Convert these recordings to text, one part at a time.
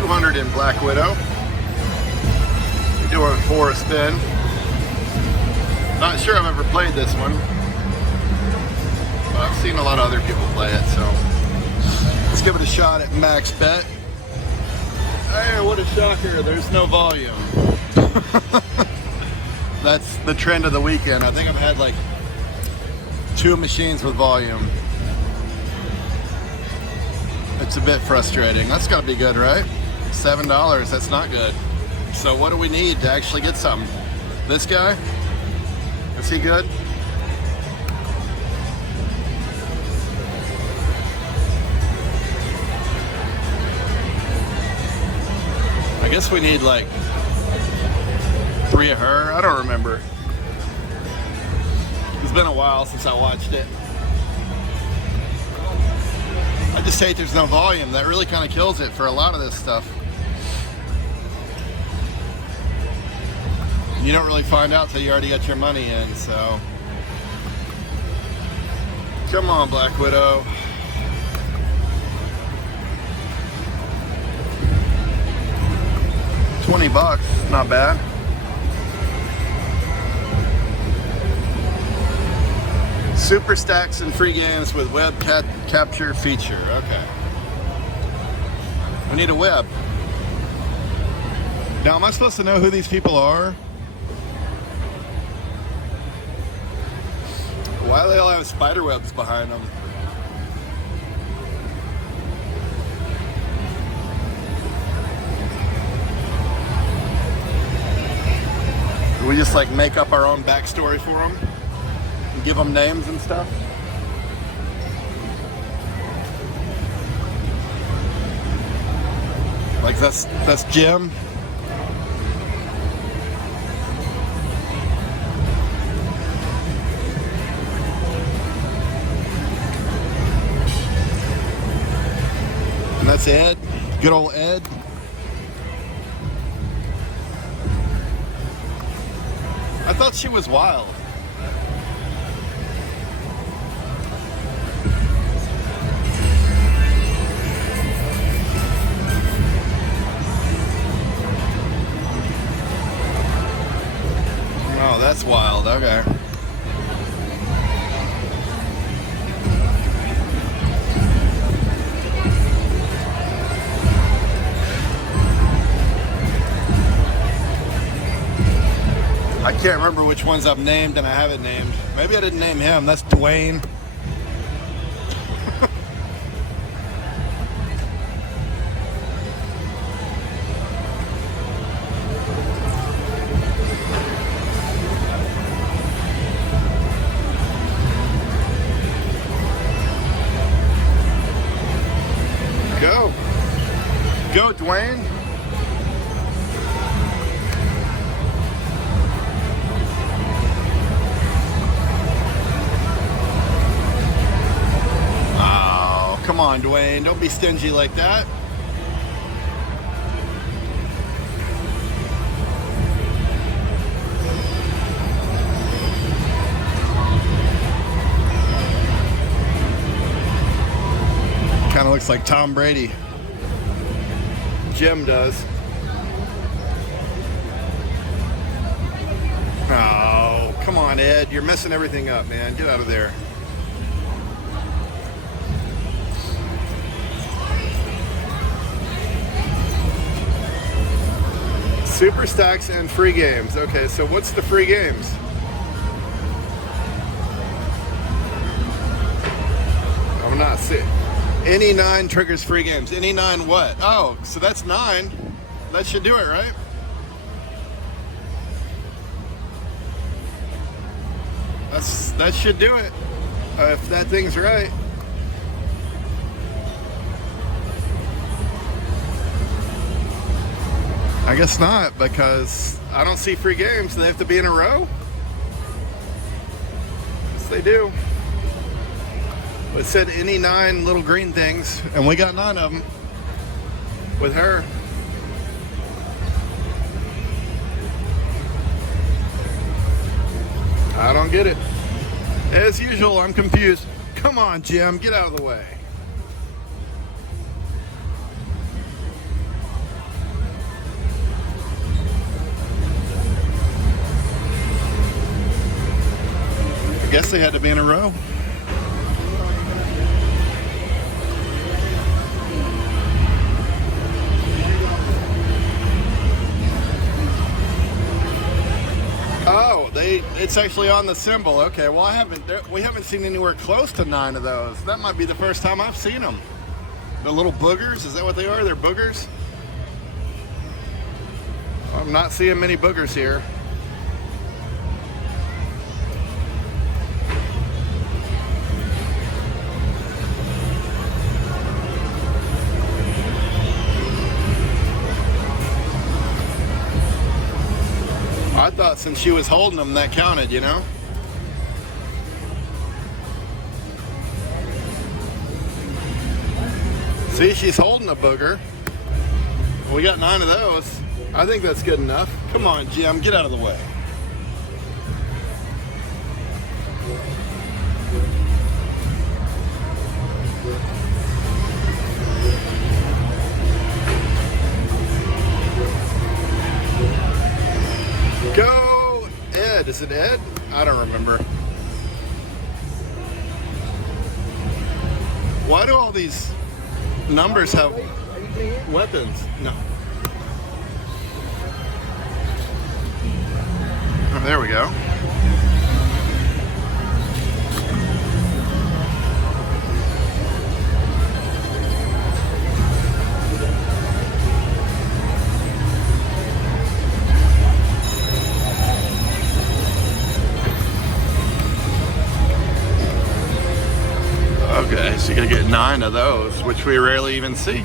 200 in Black Widow. We're doing 4 a spin. Not sure I've ever played this one, but I've seen a lot of other people play it, so let's give it a shot at max bet. Hey, what a shocker, there's no volume. That's the trend of the weekend. I think I've had like 2 machines with volume. It's a bit frustrating. That's gotta be good, right? $7, that's not good. So what do we need to actually get something? This guy? Is he good? I guess we need like 3 of her. I don't remember. It's been a while since I watched it. I just hate there's no volume. That really kind of kills it for a lot of this stuff. You don't really find out till you already got your money in, so. Come on, Black Widow. $20, not bad. Super stacks and free games with web capture feature. Okay. We need a web. Now, am I supposed to know who these people are? Why do they all have spider webs behind them? Do we just like make up our own backstory for them? And give them names and stuff? Like that's Jim. And that's Ed, good old Ed. I thought she was wild. Oh, that's wild, okay. I can't remember which ones I've named and I haven't named. Maybe I didn't name him. That's Dwayne. Go, Dwayne. Come on, Dwayne, don't be stingy like that. Kind of looks like Tom Brady. Jim does. Oh, come on, Ed. You're messing everything up, man. Get out of there. Super stacks and free games. Okay, so what's the free games? I'm not seeing. Any 9 triggers free games. Any 9 what? Oh, so that's 9. That should do it, right? That should do it. If that thing's right. I guess not, because I don't see free games. They have to be in a row? Yes, they do. It said any 9 little green things, and we got 9 of them with her. I don't get it. As usual, I'm confused. Come on, Jim, get out of the way. guess they had to be in a row. Oh, it's actually on the symbol. Okay, well we haven't seen anywhere close to 9 of those. That might be the first time I've seen them. The little boogers, is that what they are? They're boogers? I'm not seeing many boogers here. I thought since she was holding them, that counted, you know? See, she's holding a booger. We got 9 of those. I think that's good enough. Come on, Jim, get out of the way. Go, Ed. Is it Ed? I don't remember. Why do all these numbers have weapons? No. Oh, there we go. Okay, so you're gonna get 9 of those, which we rarely even see.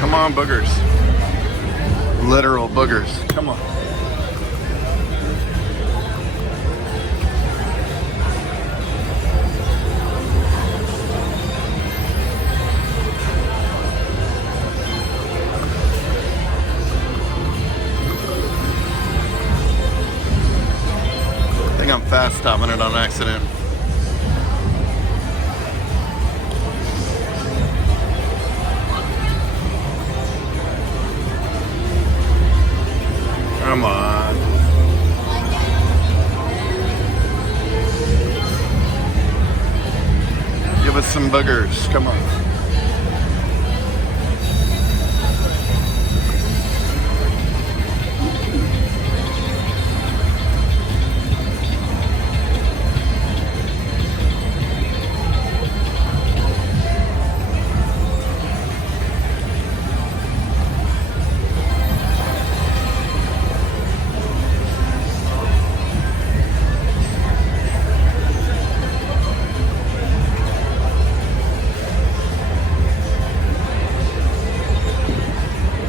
Come on, boogers. Literal boogers. Come on. I think I'm fast stopping it on accident. Come on. Give us some boogers. Come on.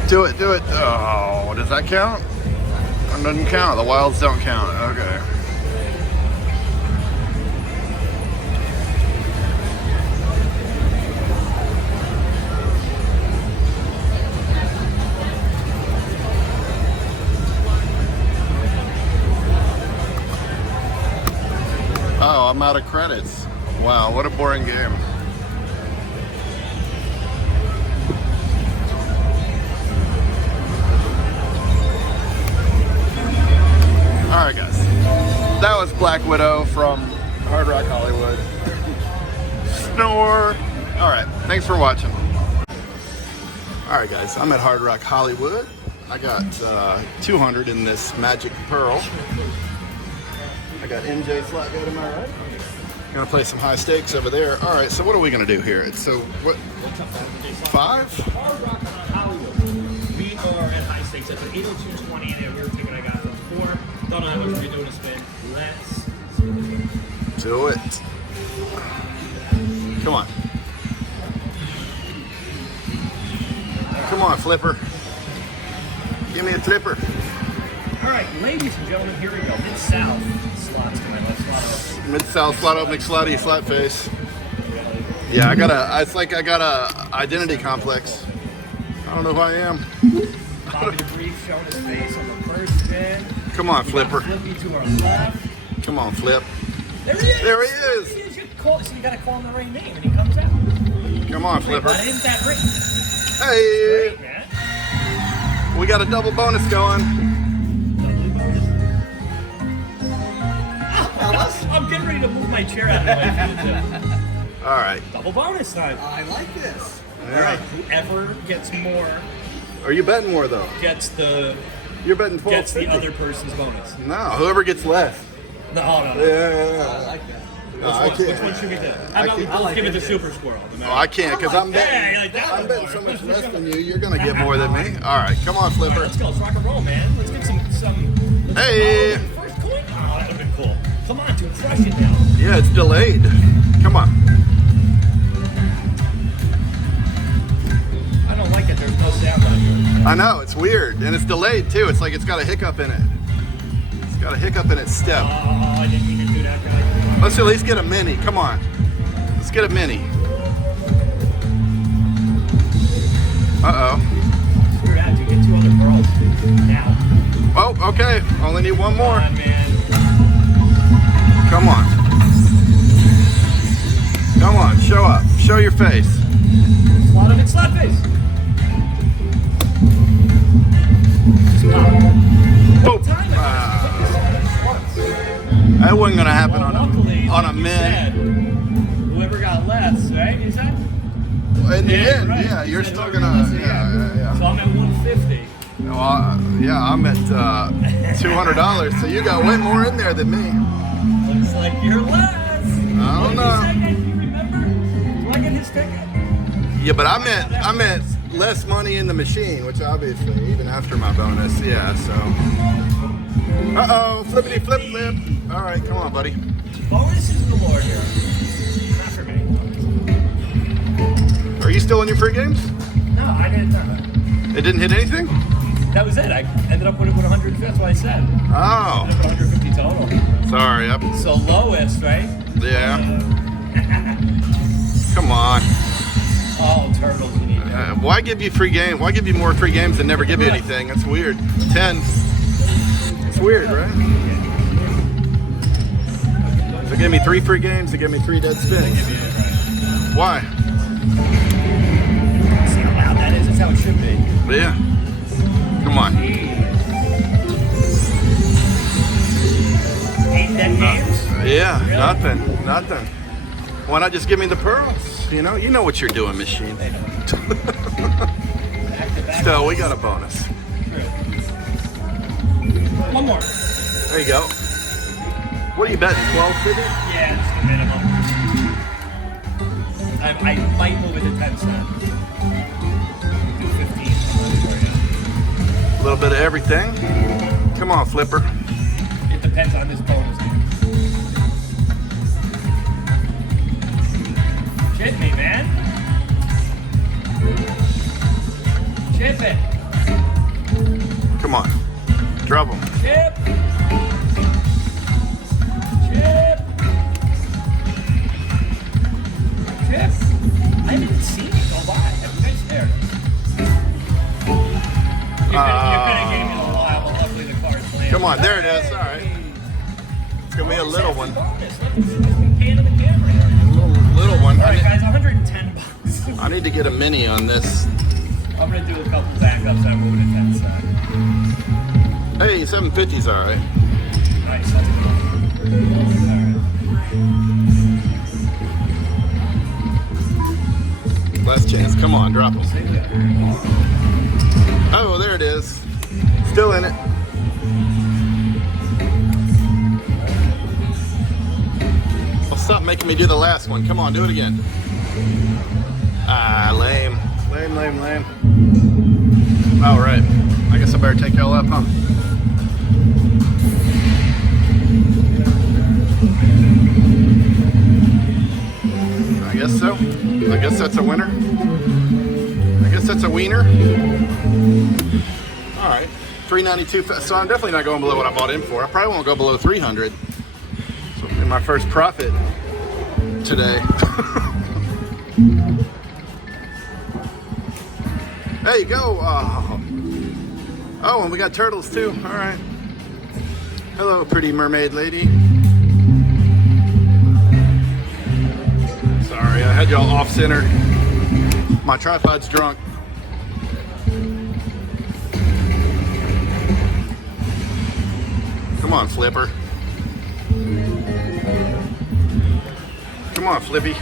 Do it, do it. Oh, does that count? It doesn't count. The wilds don't count. Okay. Oh, I'm out of credits. Wow, what a boring game. Alright guys, that was Black Widow from Hard Rock Hollywood. Snore! Alright, thanks for watching. Alright guys, I'm at Hard Rock Hollywood. I got 200 in this Magic Pearl. I got MJ slot go to my right. Gonna play some high stakes over there. Alright, so what are we gonna do here? So, what? 5? Hard Rock Hollywood. We are at high stakes at the 802.20 and we were thinking I got it before. Don't know how much we're doing to spin. Let's do it. Come on. Come on, Flipper. Give me a flipper. right, ladies and gentlemen, here we go. Mid-South slots tonight. Let's slot up. Mid-South, flat out McSlotty, flat face. Yeah, it's like I got a identity complex. I don't know who I am. Bobby the Brief showing his face on the first spin. Come on, Flipper. Flippy to our left. Come on, Flip. There he is. There he is. You gotta call him the right name, and he comes out. Come on, Flipper. Isn't that great? Hey, Great, man. we got a double bonus going. Lovely bonus. I'm getting ready to move my chair out of the way. All right. Double bonus time. I like this. Yeah. All right, whoever gets more Are you betting more though? gets the You're betting 12. gets the other person's bonus. No, whoever gets less. No. I Yeah. like that. No, I Which can't. one should we do? How about we can't. both like give it to it. Super Squirrel? Oh, I can't because I'm betting. Yeah, you like that I'm one betting more. so much less than you. You're gonna get more than me. All right, come on, All right, Flipper. let's go. Let's rock and roll, man. Let's get some. Hey. First coin. Oh, that would have been cool. Come on, dude, crush it now. Yeah, it's delayed. Come on. I don't like it. There's no sound on here. I know it's weird and it's delayed too. It's like it's got a hiccup in it. It's got a hiccup in its step. Oh, I didn't mean to do that, guy. Let's at least get a mini. Come on. Let's get a mini. Uh-oh. Screw that, dude. Get 2 other pearls now. Oh, okay. Only need one Come more. on, man. Come on. Come on. Show up. Show your face. Slot him in slot face. Boop. That wasn't gonna happen on a min. Said, whoever got less, right? You said? In the end, right. yeah, You you're said still whoever gonna. got less, Yeah. So I'm at 150. Well, yeah, I'm at $200, so you got way more in there than me. Looks like you're less. I don't know. Do you remember? Do I get his ticket? Yeah, but I meant less money in the machine, which obviously, even after my bonus, yeah, so. Uh-oh, flippity flip flip. All right, come on, buddy. Bonuses galore here. Not for me. Are you still in your free games? No, I didn't. It didn't hit anything? That was it. I ended up with 150. That's what I said. Oh, Ended up with 150 total. sorry. So lowest, right? Yeah. Come on. Oh, turtles, you need that. Why give you free game? Why give you more free games than never give you anything? That's weird. 10. It's weird, right? They gave me 3 free games. They gave me 3 dead spins. Why? See how loud that is? That's how it should be. But yeah. Come on. 8 dead games? Yeah, Really? nothing. Why not just give me the pearls? You know what you're doing, machine. Back to back. Still, we got a bonus. One more. There you go. What are you betting? 12.50? Yeah, just the minimum. I might move it to 10 cents. Do 15. A little bit of everything. Come on, Flipper. It depends on this bonus. Chip me, man. Chip it. Come on. Drop them. Chip. Chip. Chip. I haven't seen it go by. Have you guys there? You've been a game in a while, but luckily the cards land. Come on, there it is. All right. It's gonna be a little one. Bonus. Let me pan to the camera here. Little one. All right, guys, 110 bucks. I need to get a mini on this. I'm gonna do a couple backups. I'm moving to 10 side. Hey, 750's all right. Nice. That's cool. Last chance. Come on, drop them. Oh, there it is. Still in it. Well, stop making me do the last one. Come on, do it again. Ah, lame. Lame. All right. I guess I better take y'all up, huh? I guess so. I guess that's a winner. I guess that's a wiener. All right. 392. So I'm definitely not going below what I bought in for. I probably won't go below 300. So it'll be my first profit today. There you go. Oh, and we got turtles too. All right. Hello, pretty mermaid lady. Sorry, I had y'all off center. My tripod's drunk. Come on, Flipper. Come on, Flippy.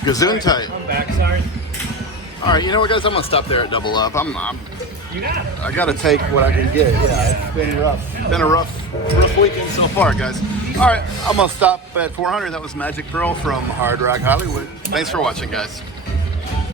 Gazoon tight. I'm back, sorry. All right, you know what, guys? I'm gonna stop there at double up. You got it. I gotta take what I can get. Yeah, it's been rough. It's been a rough weekend so far, guys. All right, I'm gonna stop at 400. That was Magic Pearl from Hard Rock Hollywood. Thanks for watching, guys.